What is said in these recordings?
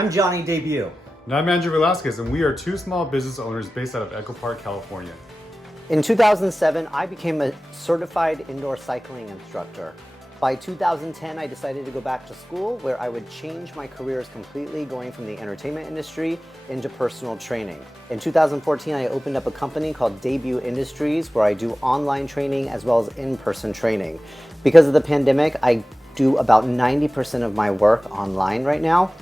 I'm Johnny Debut. And I'm Andrew Velasquez, and we are two small business owners based out of Echo Park, California. In 2007, I became a certified indoor cycling instructor. By 2010, I decided to go back to school where I would change my careers completely, going from the entertainment industry into personal training. In 2014, I opened up a company called Debut Industries where I do online training as well as in-person training. Because of the pandemic, I do about 90% of my work online right now.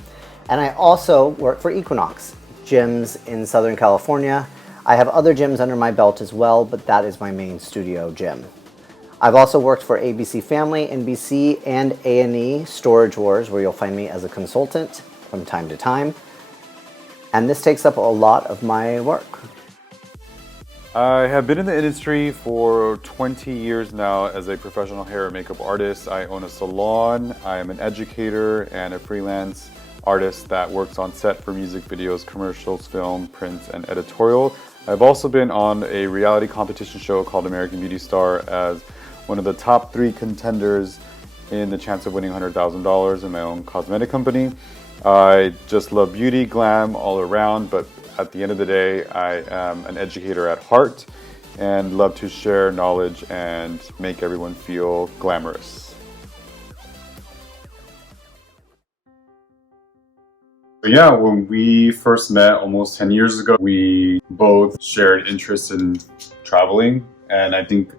And I also work for Equinox gyms in Southern California. I have other gyms under my belt as well, but that is my main studio gym. I've also worked for ABC Family, NBC, and A&E Storage Wars, where you'll find me as a consultant from time to time. And this takes up a lot of my work. I have been in the industry for 20 years now as a professional hair and makeup artist. I own a salon. I am an educator and a freelance artist that works on set for music videos, commercials, film, print, and editorial. I've also been on a reality competition show called American Beauty Star as one of the top 3 contenders in the chance of winning $100,000 in my own cosmetic company. I just love beauty, glam all around, but at the end of the day, I am an educator at heart and love to share knowledge and make everyone feel glamorous. So yeah, when we first met almost 10 years ago, we both shared interest in traveling, and I think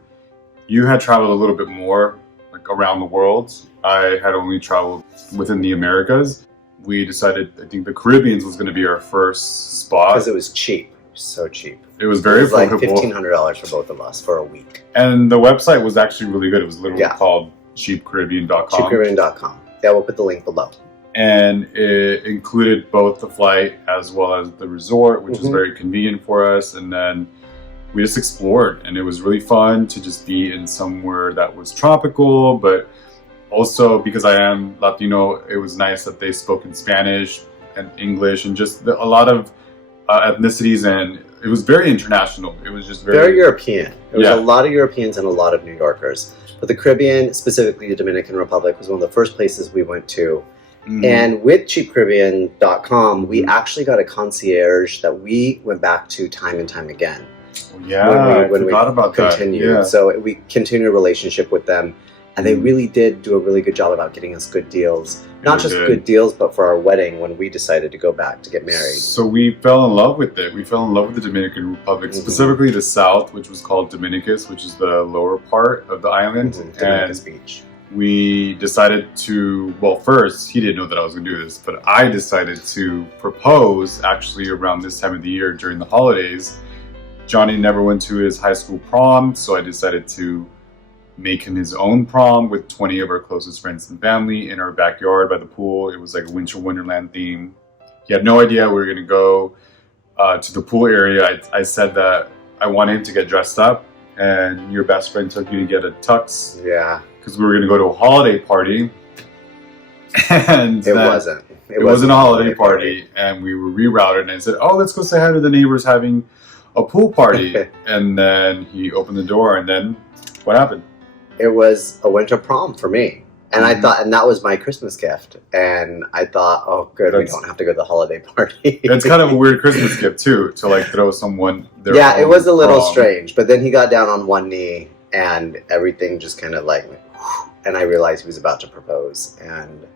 you had traveled a little bit more, like around the world. I had only traveled within the Americas. We decided, I think the Caribbean was going to be our first spot. Because it was cheap, so cheap. It was very affordable. It was like $1,500 for both of us for a week. And the website was actually really good. It was literally called cheapcaribbean.com. cheapcaribbean.com. Yeah, we'll put the link below. And it included both the flight as well as the resort, which is very convenient for us. And then we just explored, and it was really fun to just be in somewhere that was tropical, but also because I am Latino, it was nice that they spoke in Spanish and English and just a lot of ethnicities, and it was very international. It was just very European. There was a lot of Europeans and a lot of New Yorkers. But the Caribbean, specifically the Dominican Republic, was one of the first places we went to. And with cheapcaribbean.com, we actually got a concierge that we went back to time and time again. When we continued. Yeah. So we continued a relationship with them, and they really did do a really good job about getting us good deals. Not just good deals, but for our wedding when we decided to go back to get married. So we fell in love with it. We fell in love with the Dominican Republic, specifically the south, which was called Dominicus, which is the lower part of the island. Dominicus Beach. We decided to, well, first, he didn't know that I was going to do this, but I decided to propose actually around this time of the year during the holidays. Johnny never went to his high school prom, so I decided to make him his own prom with 20 of our closest friends and family in our backyard by the pool. It was like a winter wonderland theme. He had no idea we were going to go to the pool area. I said that I wanted him to get dressed up, and your best friend took you to get a tux. Yeah. Because we were going to go to a holiday party. And it wasn't. It wasn't a holiday party. And we were rerouted, and I said, oh, let's go say hi to the neighbors having a pool party. And then he opened the door, and then what happened? It was a winter prom for me. And I thought, and that was my Christmas gift. And I thought, oh, good, we don't have to go to the holiday party. It's kind of a weird Christmas gift, too, to like throw someone their Yeah, it was a little strange. But then he got down on one knee, and everything just kind of like, and I realized he was about to propose. And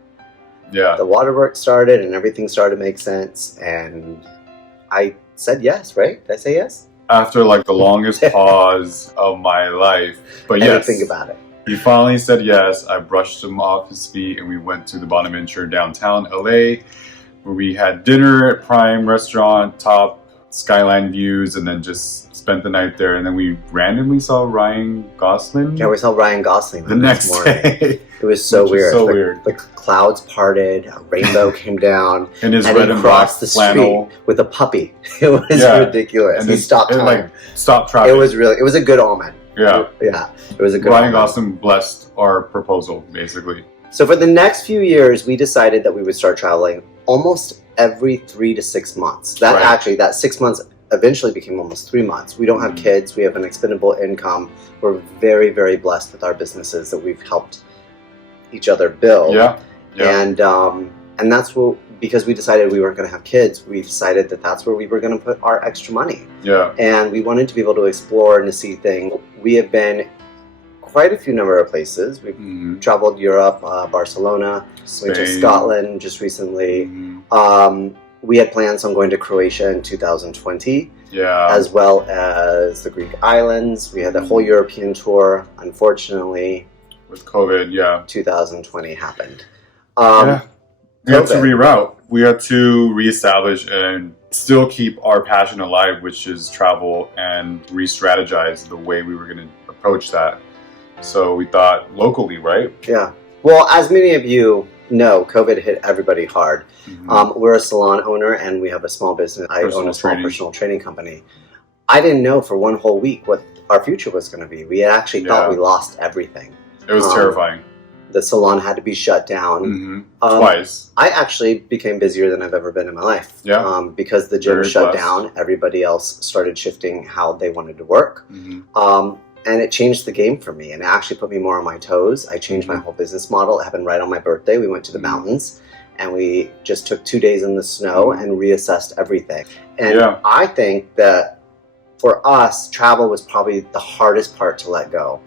the waterworks started, and everything started to make sense. And I said yes, right? Did I say yes? After like the longest pause of my life. But yes. Think about it. He finally said yes. I brushed him off his feet, and we went to the Bonaventure downtown LA, where we had dinner at Prime Restaurant, top skyline views, and then just spent the night there. And then we randomly saw Ryan Gosling. Yeah, we saw Ryan Gosling the next morning. It was so weird. The clouds parted, a rainbow came down, and his red and black flannel with a puppy. It was ridiculous. And he stopped time. Like stopped traffic. It was a good omen. Yeah. It was a good Ryan Gosling blessed our proposal, basically. So for the next few years, we decided that we would start traveling almost every 3 to 6 months. That 6 months eventually became almost 3 months. We don't have kids. We have an expendable income. We're very, very blessed with our businesses that we've helped each other build. And that's what because we decided we weren't going to have kids, we decided that that's where we were going to put our extra money. Yeah. And we wanted to be able to explore and to see things. We have been quite a few number of places. We've traveled Europe, Barcelona, went to Scotland just recently. We had plans on going to Croatia in 2020, as well as the Greek islands. We had the whole European tour. Unfortunately, with COVID, 2020 happened. We had to reroute. We had to reestablish and still keep our passion alive, which is travel, and re-strategize the way we were going to approach that. So we thought locally, right? Yeah. Well, as many of you know, COVID hit everybody hard. We're a salon owner and we have a small business. I own a small personal training company. I didn't know for one whole week what our future was going to be. We actually thought we lost everything. It was terrifying. The salon had to be shut down. Twice. I actually became busier than I've ever been in my life. Because the gym shut down, everybody else started shifting how they wanted to work. And it changed the game for me, and it actually put me more on my toes. I changed my whole business model. It happened right on my birthday. We went to the mountains, and we just took 2 days in the snow and reassessed everything. And I think that for us, travel was probably the hardest part to let go.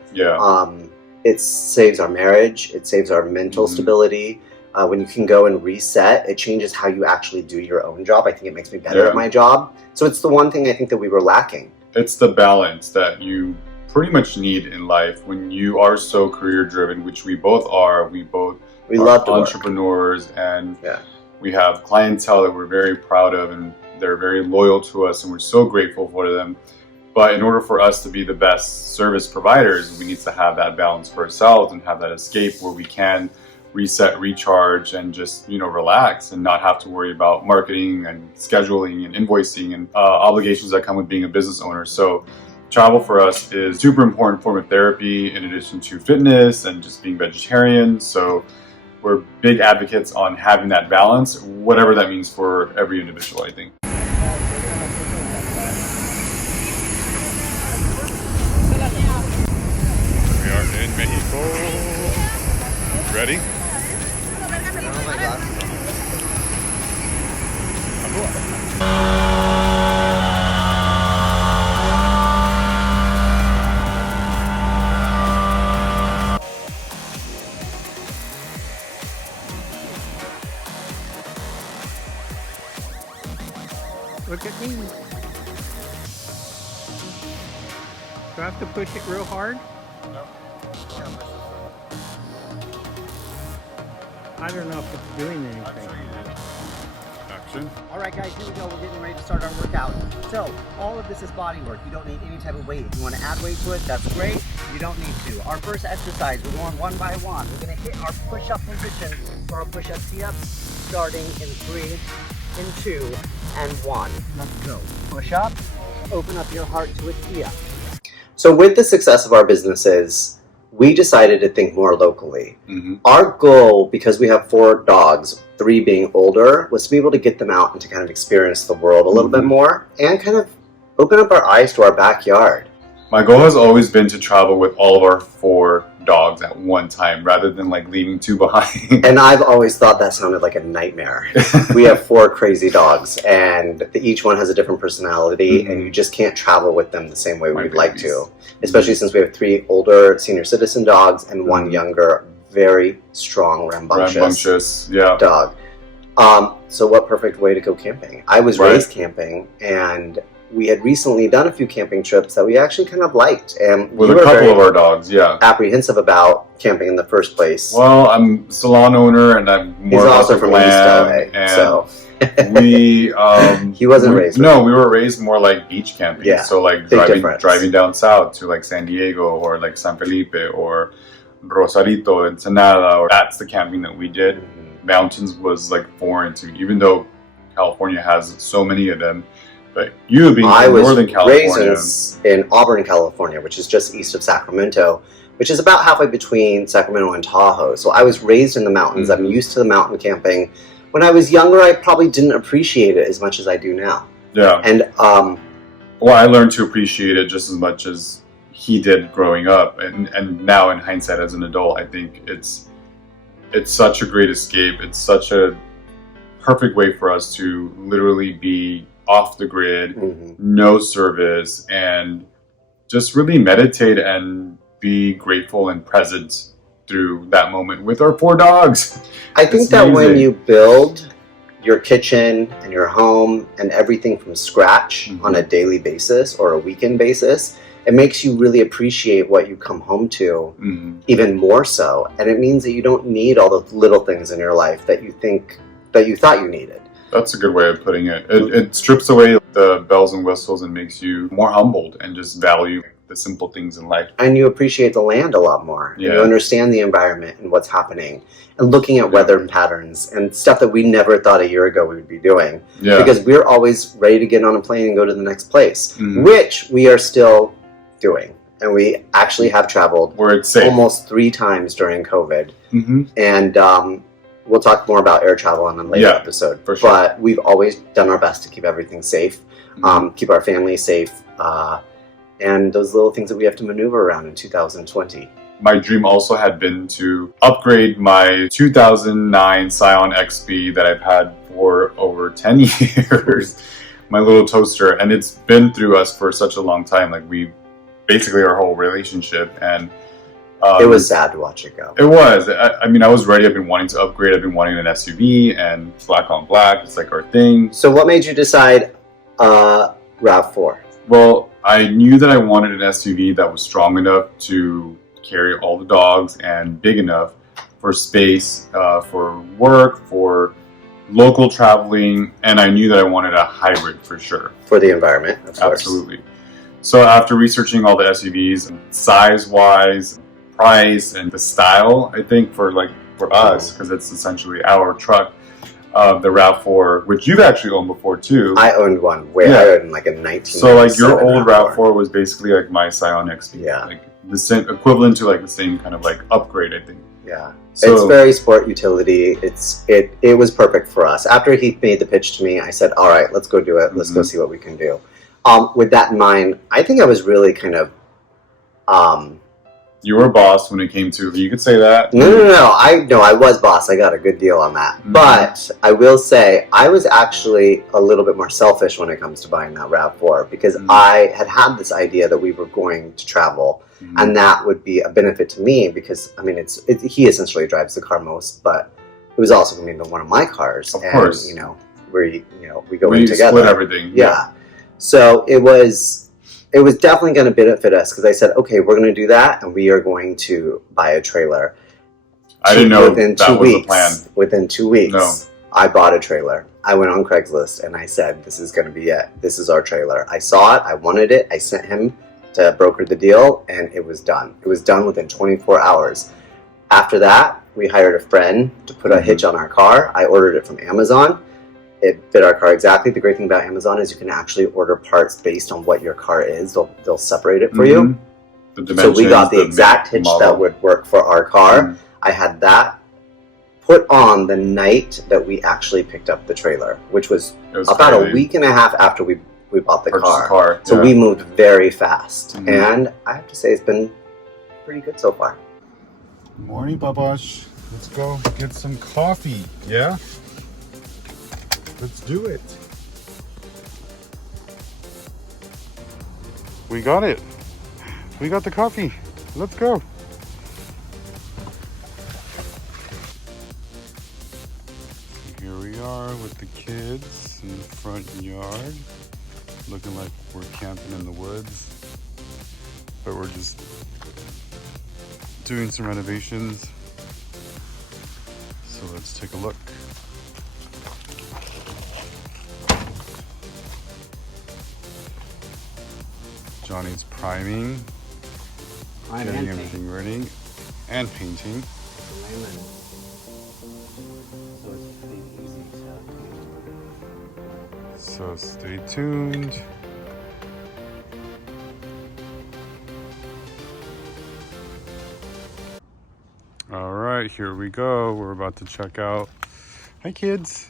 It saves our marriage. It saves our mental stability. When you can go and reset, it changes how you actually do your own job. I think it makes me better at my job. So it's the one thing I think that we were lacking. It's the balance that you pretty much need in life when you are so career driven, which we both are. We love entrepreneurs, and we have clientele that we're very proud of, and they're very loyal to us, and we're so grateful for them. But in order for us to be the best service providers, we need to have that balance for ourselves and have that escape where we can reset, recharge, and just, relax and not have to worry about marketing and scheduling and invoicing and obligations that come with being a business owner. So travel for us is a super important form of therapy in addition to fitness and just being vegetarian. So we're big advocates on having that balance, whatever that means for every individual, I think. We are in Mexico. Ready? Oh my God. Look at me. Do I have to push it real hard? No. I don't know if it's doing anything. Action. All right, guys, here we go. We're getting ready to start our workout. So all of this is body work. You don't need any type of weight. If you want to add weight to it, that's great. You don't need to. Our first exercise, we're going one by one. We're going to hit our push-up position for our push-up tee-ups, starting in 3, in 2, and 1. Let's go. Push up. Open up your heart to a tee-up. So with the success of our businesses, we decided to think more locally. Our goal, because we have 4 dogs, 3 being older, was to be able to get them out and to kind of experience the world a little bit more and kind of open up our eyes to our backyard. My goal has always been to travel with all of our 4 dogs at one time rather than like leaving 2 behind. And I've always thought that sounded like a nightmare. We have 4 crazy dogs and each one has a different personality and you just can't travel with them the same way we'd like to. Especially since we have 3 older senior citizen dogs and 1 younger, very strong, rambunctious dog. So what perfect way to go camping? I was raised camping, and we had recently done a few camping trips that we actually kind of liked. And with a couple of our dogs, apprehensive about camping in the first place. Well, I'm a salon owner, and I'm more He's also from East LA, so... we he wasn't raised. No, we were raised more like beach camping. Yeah, so like driving down south to like San Diego or like San Felipe or Rosarito, Ensenada, or that's the camping that we did. Mountains was like foreign to, even though California has so many of them. But you being from Northern California, I was raised in Auburn, California, which is just east of Sacramento, which is about halfway between Sacramento and Tahoe. So I was raised in the mountains. I'm used to the mountain camping. When I was younger, I probably didn't appreciate it as much as I do now. Yeah. And well, I learned to appreciate it just as much as he did growing up, and now in hindsight as an adult, I think it's such a great escape. It's such a perfect way for us to literally be off the grid, Mm-hmm. no service, and just really meditate and be grateful and present through that moment with our 4 dogs. I think It's that when amazing. you build your kitchen and your home and everything from scratch Mhm. on a daily basis or a weekend basis, it makes you really appreciate what you come home to Mhm. even more so. And it means that you don't need all the little things in your life that you thought you needed. That's a good way of putting it. It strips away the bells and whistles and makes you more humbled and just value the simple things in life. And you appreciate the land a lot more. And you Yeah. understand the environment and what's happening. And looking at Yeah. weather patterns and stuff that we never thought a year ago we would be doing. Yeah. Because we're always ready to get on a plane and go to the next place, Mhm. which we are still doing. And we actually have traveled Where it's safe. almost 3 times during COVID. Mm-hmm. And we'll talk more about air travel in a later Yeah, episode. for sure. But we've always done our best to keep everything safe, keep our family safe, and those little things that we have to maneuver around in 2020. My dream also had been to upgrade my 2009 Scion XB that I've had for over 10 years, my little toaster, and it's been through us for such a long time, like we basically our whole relationship, and It was sad to watch it go. It was. I mean, I was ready. I've been wanting to upgrade. I've been wanting an SUV, and black on black, it's like our thing. So what made you decide RAV4? Well, I knew that I wanted an SUV that was strong enough to carry all the dogs and big enough for space, for work, for local traveling, and I knew that I wanted a hybrid for sure. For the environment, of course. Absolutely. So after researching all the SUVs, size-wise, price, and the style, I think for us, because it's essentially our truck, the RAV4, which you've actually owned before too. I owned one. I owned like a 1997 So like your old RAV4 was basically like my Scion XB. Yeah. Like the same equivalent to like the same kind of like upgrade, I think. Yeah. So, It's very sport utility. It was perfect for us. After he made the pitch to me, I said, all right, let's go do it. Let's go see what we can do. With that in mind, I think I was really kind of you were a boss when it came to, you could say that. No. I was boss. I got a good deal on that. Mhm. But I will say I was actually a little bit more selfish when it comes to buying that RAV4 because I had this idea that we were going to travel and that would be a benefit to me because, I mean, he essentially drives the car most, but it was also going to be one of my cars. Of course. We go in together. Split everything. Yeah. So it was definitely going to benefit us because I said, okay, we're going to do that and we are going to buy a trailer. I didn't know within that 2 was weeks, the plan. Within 2 weeks, No. I bought a trailer. I went on Craigslist and I said, this is going to be it. This is our trailer. I saw it. I wanted it. I sent him to broker the deal and it was done. It was done within 24 hours. After that, we hired a friend to put a hitch on our car. I ordered it from Amazon. It fit our car exactly. The great thing about Amazon is you can actually order parts based on what your car is. They'll separate it for you. The So we got the exact hitch model. that would work for our car. I had that put on the night that we actually picked up the trailer, which was about a week and a half after we bought the Purchased car. the car. So yeah. we moved very fast. Mhm. And I have to say it's been pretty good so far. Morning, Babash. Let's go get some coffee. Yeah? Let's do it. We got it. We got the coffee. Let's go. Here we are with the kids in the front yard, looking like we're camping in the woods, but we're just doing some renovations. So let's take a look. Johnny's priming, getting everything ready, and painting. So stay tuned. All right, here we go. We're about to check out. Hi, kids.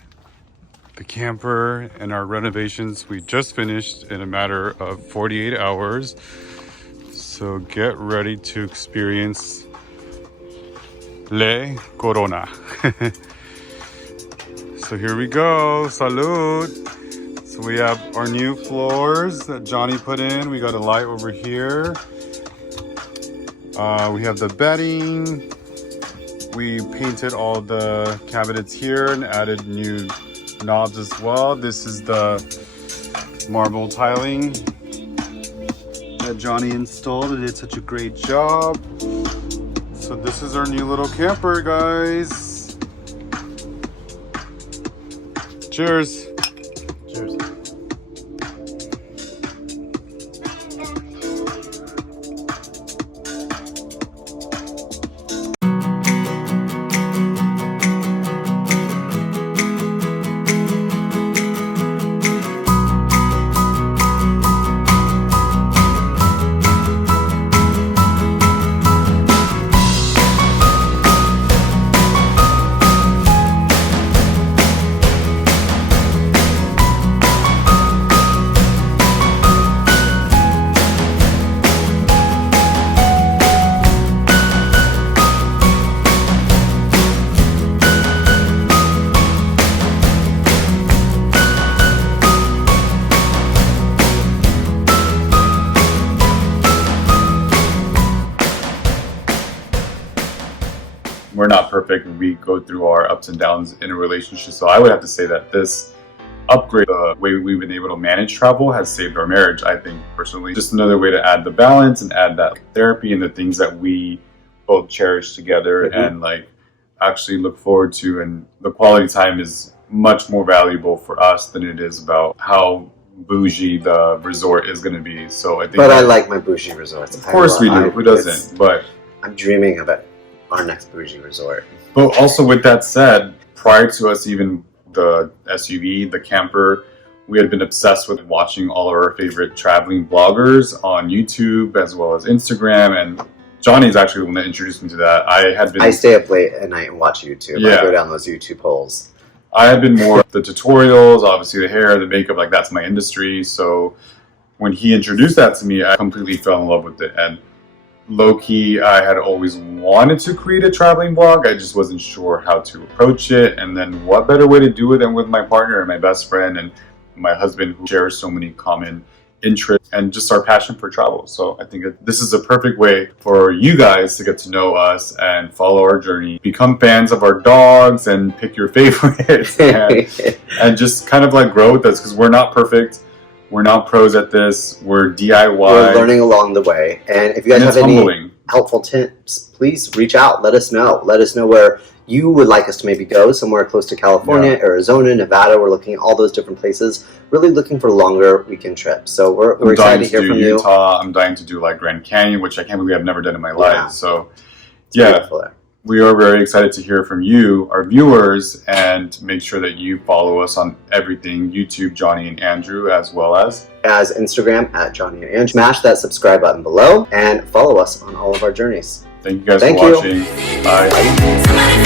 The camper and our renovations we just finished in a matter of 48 hours. So get ready to experience Le Corona. So here we go. Salud. So we have our new floors that Johnny put in. We got a light over here. We have the bedding. We painted all the cabinets here and added new knobs as well. This is the marble tiling that Johnny installed and did such a great job. So this is our new little camper, guys. Cheers. Cheers. We're not perfect. We go through our ups and downs in a relationship. So I would have to say that this upgrade, the way we've been able to manage travel, has saved our marriage, I think, personally. Just another way to add the balance and add that therapy and the things that we both cherish together and like actually look forward to. And the quality time is much more valuable for us than it is about how bougie the resort is going to be. So I think But I like my bougie resorts. Of course we do. Who doesn't? But I'm dreaming of it. Our next bougie resort. But also with that said, prior to us even the SUV, the camper, we had been obsessed with watching all of our favorite traveling bloggers on YouTube as well as Instagram. And Johnny's actually the one that introduced me to that. I stay up late at night and watch YouTube. Yeah. I go down those YouTube holes. I had been more the tutorials, obviously the hair, the makeup, like that's my industry. So when he introduced that to me, I completely fell in love with it. And low-key, I had always wanted to create a traveling blog. I just wasn't sure how to approach it. And then what better way to do it than with my partner and my best friend and my husband, who shares so many common interests and just our passion for travel. So I think this is a perfect way for you guys to get to know us and follow our journey, become fans of our dogs and pick your favorites and just kind of like grow with us, because we're not perfect. We're not pros at this. We're DIY. We're learning along the way. And if you guys have any humbling. helpful tips, please reach out. Let us know. Let us know where you would like us to maybe go, somewhere close to California, Arizona, Nevada. We're looking at all those different places, really looking for longer weekend trips. So we're excited to hear from you. Utah. I'm dying to do like Grand Canyon, which I can't believe I've never done in my life. So yeah, we are very excited to hear from you, our viewers, and make sure that you follow us on everything, YouTube, Johnny and Andrew, as well as Instagram at Johnny and Andrew. Smash that subscribe button below and follow us on all of our journeys. Thank you guys for watching. Bye.